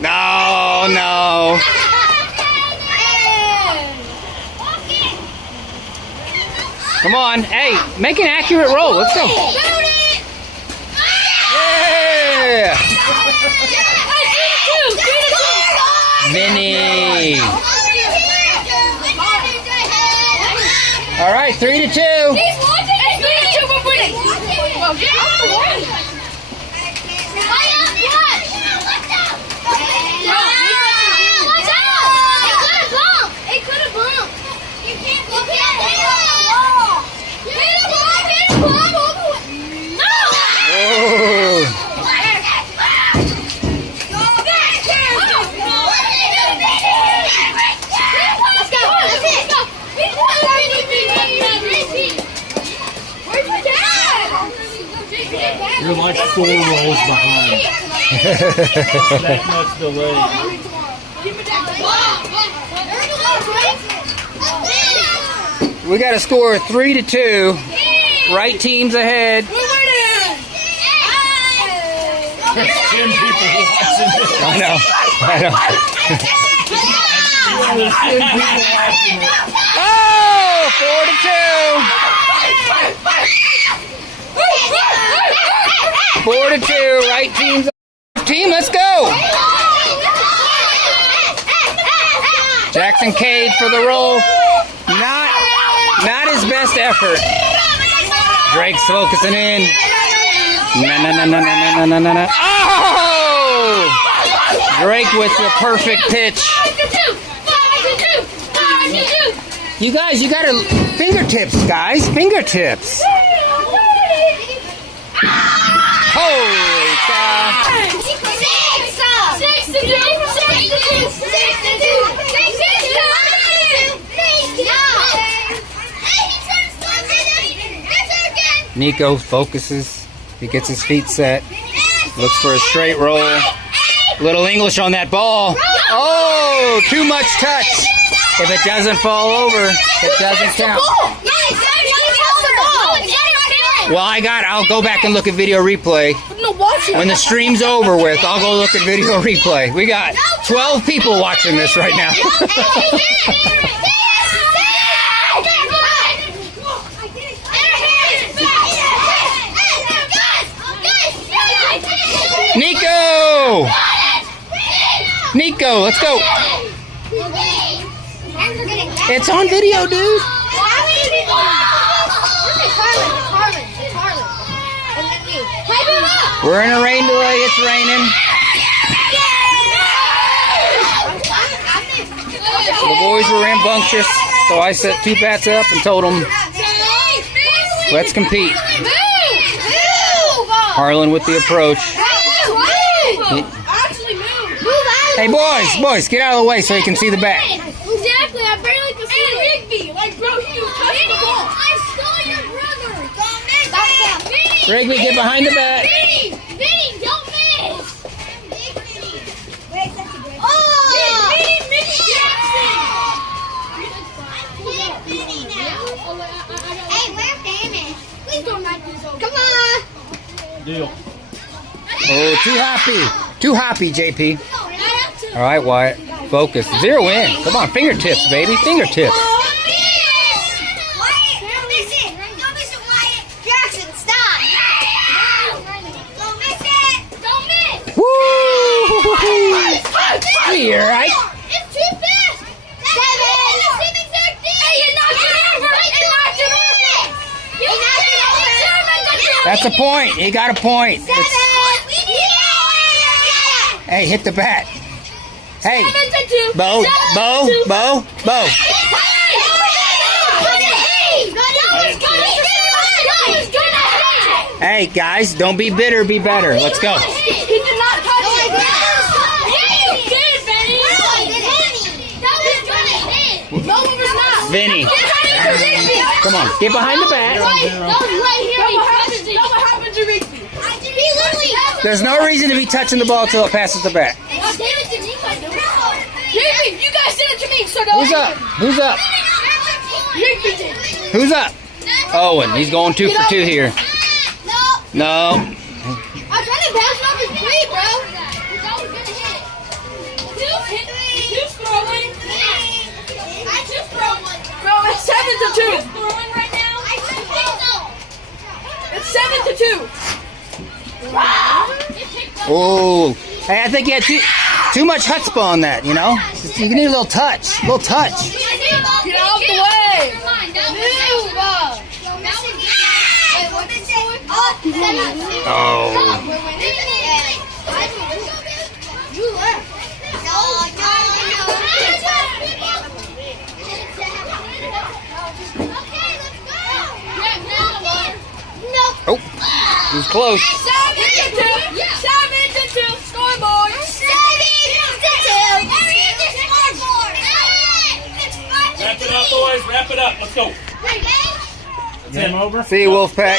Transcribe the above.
No, no. Come on. Hey, make an accurate roll. Let's go. Yeah. Vinny. All right, 3-2. You're like 4 rolls behind. That much delay. We got a score of 3-2. Right team's ahead. 10 people watching this. I know. There's 10 people watching it. Oh, 4-2. 4-2. Right team's team. Let's go. Jackson Cade for the roll. Not his best effort. Drake's focusing in. No. Oh! Drake with the perfect pitch. You guys, you gotta fingertips, guys. Fingertips. Holy cow. 6-2. Nico focuses. He gets his feet set. Looks for a straight roll. Little English on that ball. Oh, too much touch. If it doesn't fall over, it doesn't count. Well, I'll go back and look at video replay. When the stream's over with, I'll go look at video replay. We got 12 people watching this right now. Nico, let's go. It's on video, dude. We're in a rain delay. It's raining. The boys were rambunctious, so I set 2 bats up and told them, let's compete. Harlan with the approach. Hey, boys, get out of the way so you can see the bat. Exactly, I barely can see Rigby. Like, bro, he was touching the ball. I stole your brother. Don't miss it. Rigby, get behind the bat. Vinny, don't miss. Oh! Vinny Jackson. Vinny now. Hey, we're famous. Please don't knock this over. Come on. Deal. Oh, too happy, JP. All right, Wyatt, focus. 0 in. Come on, fingertips, baby, fingertips. Woo! You're right. It's too fast. 7. Hey, you knocked it over. That's a point. He got a point. Hey, hit the bat. Hey, Bo. Hey, guys, don't be bitter, be better. Let's go. He did not touch it. Vinny. Come on, get behind the bat. There's no reason to be touching the ball until it passes the bat. You guys did it to me, so don't. Who's up? Owen, he's going 2 for 2 here. No. I'm trying to bounce off his plate, bro. Oh, hey, I think you had too much chutzpah on that, you know? You need a little touch. A little touch. Get out the way! Oh. Oh, it was close. 7-2 scoreboard. Wrap it up, boys. Wrap it up. Let's go. Game over. See you, Wolfpack.